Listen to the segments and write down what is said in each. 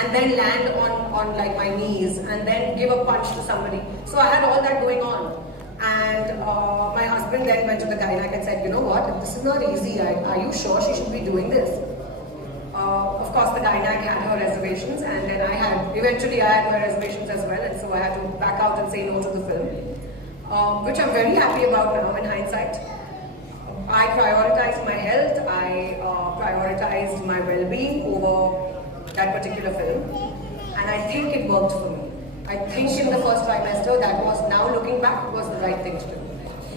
and then land on like my knees and then give a punch to somebody. So I had all that going on. And my husband then went to the gynaec and said, you know what, this is not easy. Are you sure she should be doing this? Of course, the gynaec had her reservations, and then eventually I had my reservations as well, and so I had to back out and say no to the film, which I'm very happy about now in hindsight. I prioritized my health, I prioritized my well-being over that particular film, and I think it worked for me. I think in the first trimester, that was, now looking back, was the right thing to do.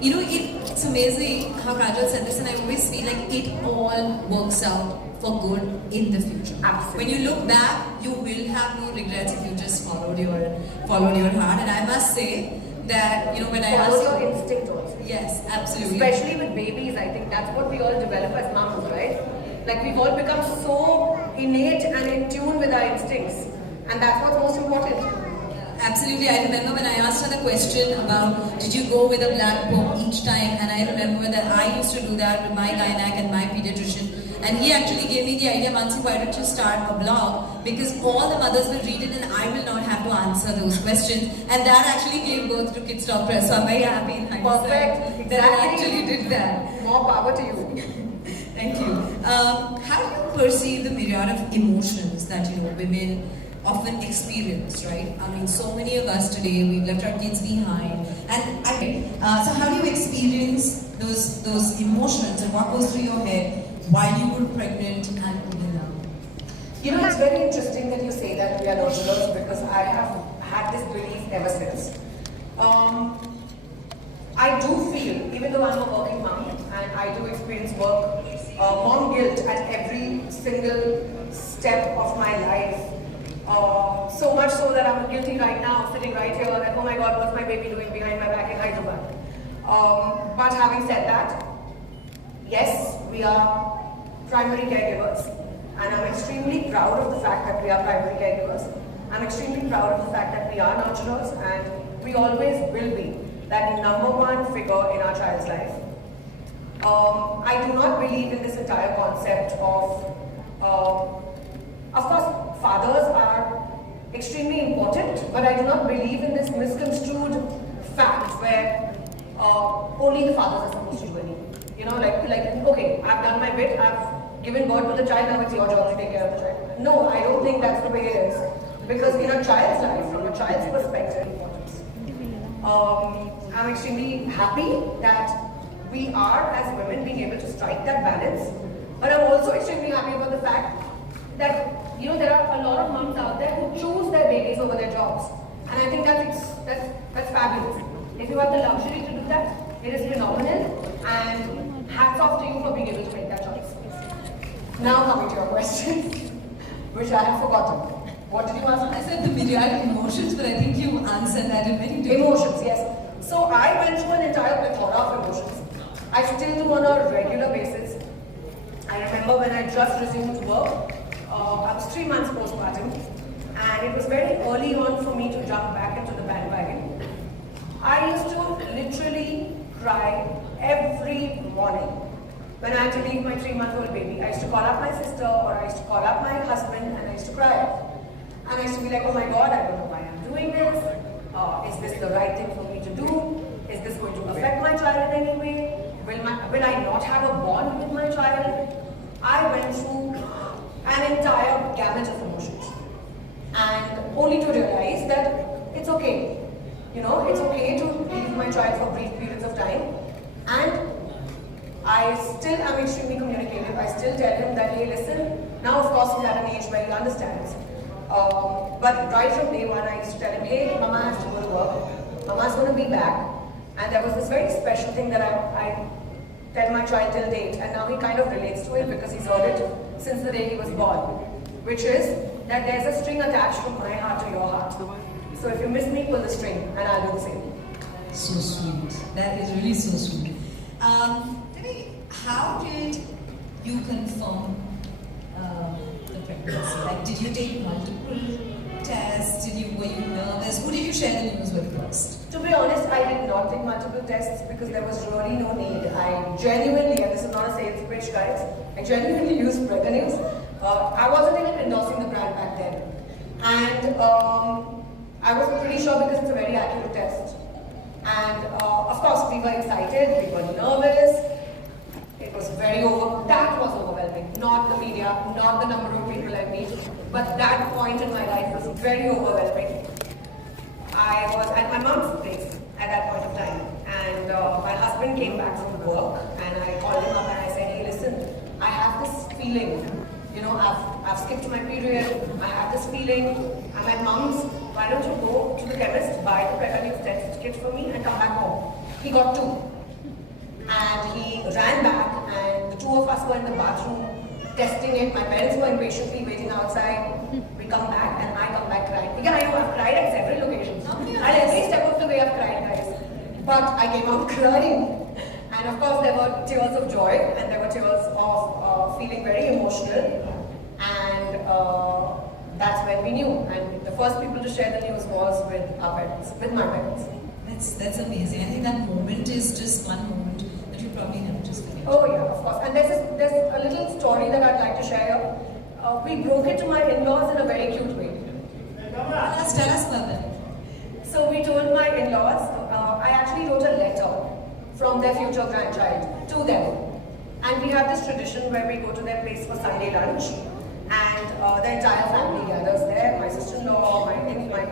You know, it's amazing how Kajal said this, and I always feel like it all works out for good in the future. Absolutely. When you look back, you will have no regrets if you just followed your heart. And I must say that, you know, when I follow your instinct also. Yes, absolutely. Especially with babies, I think that's what we all develop as moms, right? Like we've all become so innate and in tune with our instincts, and that's what's most important. Absolutely. I remember when I asked her the question about did you go with a black book each time, and I remember that I used to do that with my gynaec and my pediatrician, and he actually gave me the idea, Mansi, why don't you start a blog, because all the mothers will read it and I will not have to answer those questions, and that actually gave birth to Kids Talk Press, so I'm very happy in hindsight Perfect. that I actually did that. More power to you. Thank you. How do you perceive the myriad of emotions that, you know, women often experience, right? I mean, so many of us today, we've left our kids behind. And so how do you experience those emotions, and what goes through your head while you were pregnant and even now? You know, it's very interesting that you say that we are nurturers, because I have had this belief ever since. I do feel, even though I'm a working mom, and I do experience mom guilt at every single step of my life. So much so that I'm guilty right now, sitting right here, that oh my God, what's my baby doing behind my back in Hyderabad? But having said that, yes, we are primary caregivers, and I'm extremely proud of the fact that we are primary caregivers. I'm extremely proud of the fact that we are nurturers, and we always will be that number one figure in our child's life. I do not believe in this entire concept of course, fathers are extremely important, but I do not believe in this misconstrued fact where only the fathers are supposed to do anything. You know, like okay, I've done my bit, I've given birth to the child, now it's your job to take care of the child. No, I don't think that's the way it is. Because in a child's life, from a child's perspective, I'm extremely happy that we are, as women, being able to strike that balance. But I'm also extremely happy about the fact that, you know, there are a lot of moms out there who choose their babies over their jobs. And I think that's fabulous. If you have the luxury to do that, it is phenomenal. And hats off to you for being able to make that choice. Now coming to your question, which I have forgotten. What did you ask? I said the myriad emotions, but I think you answered that in many different emotions, yes. So I went through an entire plethora of emotions. I still do on a regular basis. I remember when I just resumed work, I was 3 months postpartum, and it was very early on for me to jump back into the bandwagon. I used to literally cry every morning when I had to leave my 3-month-old baby. I used to call up my sister, or I used to call up my husband, and I used to cry. And I used to be like, oh my God, I don't know why I'm doing this. Is this the right thing for me to do? Is this going to affect my child in any way? Will I not have a bond with my child? I went through an entire gamut of emotions. And only to realize that it's okay. You know, it's okay to leave my child for brief periods of time. And I still am extremely communicative. I still tell him that, hey, listen, now of course he's at an age where he understands. But right from day one, I used to tell him, hey, Mama has to go to work. Mama's going to be back. And there was this very special thing that I tell my child till date, and now he kind of relates to it because he's heard it since the day he was born, which is that there's a string attached from my heart to your heart. So if you miss me, pull the string, and I'll do the same. So sweet. That is really so sweet. Devi, how did you confirm the pregnancy? Like, did you take multiple tests? Were you nervous? Who did you share the news with first? To be honest, I did not take multiple tests because there was really no need. I genuinely, and this is not a sales pitch, guys, I genuinely used Prega News. I wasn't even endorsing the brand back then. And I was pretty sure because it's a very accurate test. And of course, we were excited, we were nervous. It was that was overwhelming. Not the media, not the number of people I meet, but that point in my life was very overwhelming. I was at my mom's place at that point of time, and my husband came back from work, and I called him up and I said, hey, listen, I have this feeling, I've skipped my period, I have this feeling, I'm at mom's, why don't you go to the chemist, buy the Prega News test kit for me and come back home. He got 2. And he ran back, and the 2 of us were in the bathroom testing it. My parents were impatiently waiting outside. We come back, and I come back crying. Again, I know I've cried at several occasions. At every step of the way I've cried, guys. But I came out crying. And of course, there were tears of joy, and there were tears of feeling very emotional. And that's when we knew. And the first people to share the news was with our parents, with my parents. That's amazing. I think that moment is just one moment that you probably never just forget. Oh yeah, of course. And there's a little story that I'd like to share. We broke it to my in-laws in a very cute way. Tell us about that. So we told my in-laws, I actually wrote a letter from their future grandchild to them. And we have this tradition where we go to their place for Sunday lunch, and the entire family gathers there, my sister-in-law, my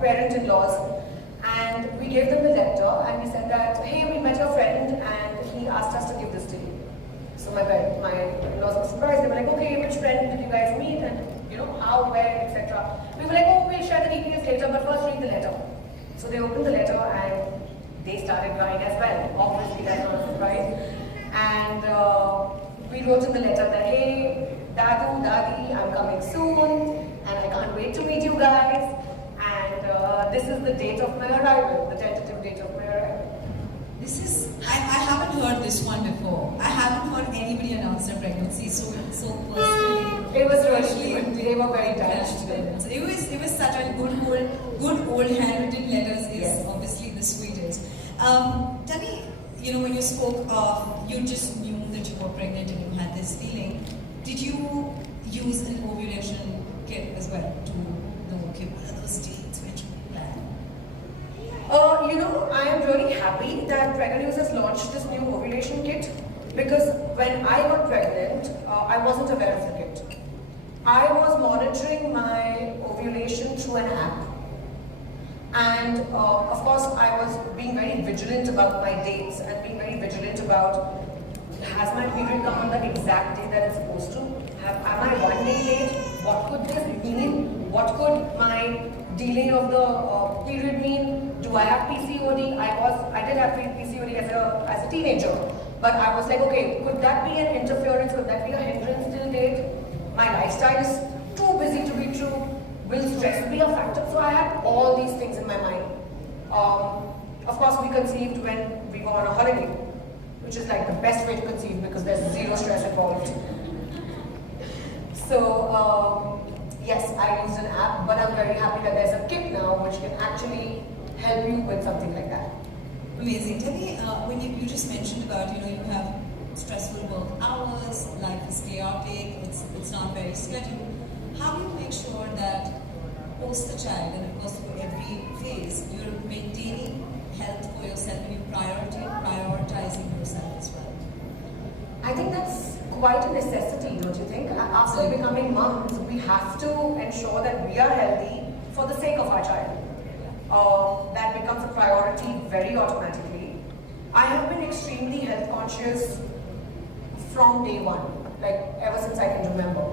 parent-in-laws. And we gave them the letter, and we said that, hey, we met your friend and he asked us to give this to you. So my in-laws were surprised. They were like, okay, which friend did you guys meet, and how, where, etc. We were like, oh, we'll share the details later, but first read the letter. So they opened the letter and they started crying as well. Obviously, that's not a surprise. And we wrote in the letter that, hey, Dadu, Dadi, I'm coming soon, and I can't wait to meet you guys. And this is the date of my arrival, the tentative date of my arrival. I haven't heard this one before. I haven't heard anybody announce their pregnancy so personally. It was really good. They were very touched. It was such a good old handwritten letters is yes. Obviously the sweetest. Tell me, when you spoke of, you just knew that you were pregnant and you had this feeling. Did you use an ovulation kit as well to know, okay, what are those dates which you plan? I am really happy that Prega News has launched this new ovulation kit, because when I got pregnant, I wasn't aware of the kit. I was monitoring my ovulation through an app. And of course, I was being very vigilant about my dates and being very vigilant about, has my period come on the exact day that it's supposed to? Am I 1 day late? What could this mean? What could my delay of the period mean? Do I have PCOD? I did have PCOD as a teenager, but I was like, okay, could that be an interference? Could that be a hindrance till date? My lifestyle is too busy to be true. Will stress be a factor? So I had all these things in my mind. Of course, we conceived when we were on a holiday, which is like the best way to conceive because there's zero stress involved. So yes, I used an app, but I'm very happy that there's a kit now which can actually help you with something like that. Amazing. Tell me, when you just mentioned about, you have stressful work hours, life is chaotic, it's not very scheduled. How do you make sure that post the child, and of course for every phase, you're maintaining health for yourself and you're prioritizing yourself as well? I think that's quite a necessity, don't you think? After becoming moms, we have to ensure that we are healthy for the sake of our child. That becomes a priority very automatically. I have been extremely health conscious from day one, like ever since I can remember.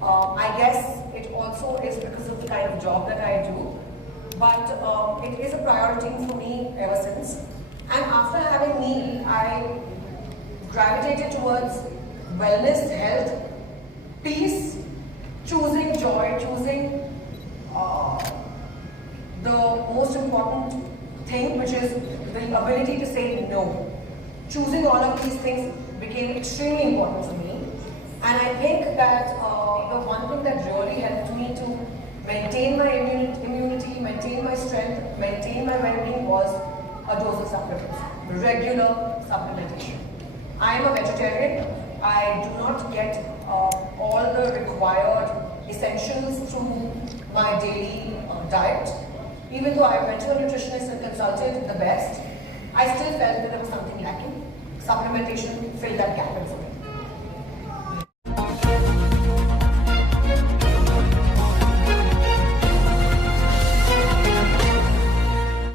I guess it also is because of the kind of job that I do, but it is a priority for me ever since. And after having Neil, I gravitated towards wellness, health, peace, choosing joy, choosing the most important thing, which is the ability to say no. Choosing all of these things became extremely important to me. And I think that the one thing that really helped me to maintain my immunity, maintain my strength, maintain my well-being was a dose of supplements, regular supplementation. I am a vegetarian. I do not get all the required essentials through my daily diet. Even though I went to a nutritionist and consulted the best, I still felt that there was something lacking. Supplementation filled that gap in for me.